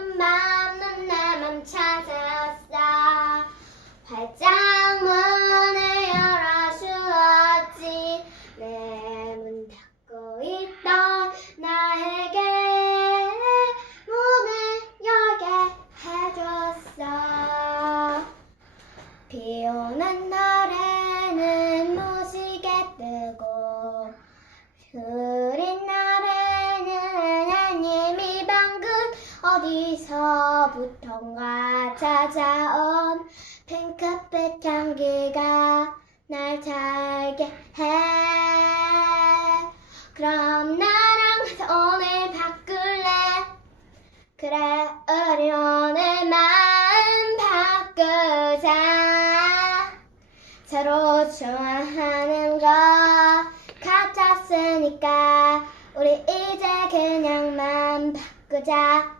the. 어디서부턴가 찾아온 핑크빛 향기가 날 살게 해. 그럼 나랑 오늘 바꿀래? 그래 우리 오늘 마음 바꾸자. 서로 좋아하는 거 같았으니까 우리 이제 그냥 마음 바꾸자